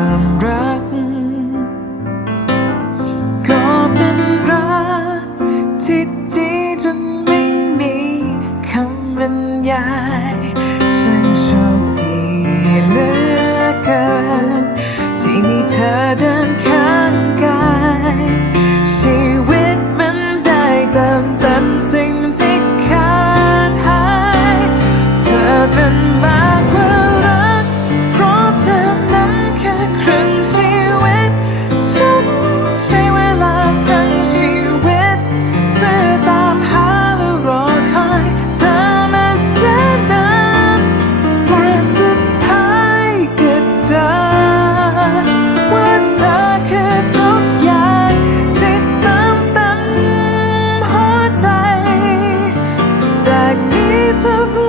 ความรัก ก็เป็นรักที่ดีจนไม่มีคำบรรยายฉันโชคดีเหลือเกินที่มีเธอเดินข้า took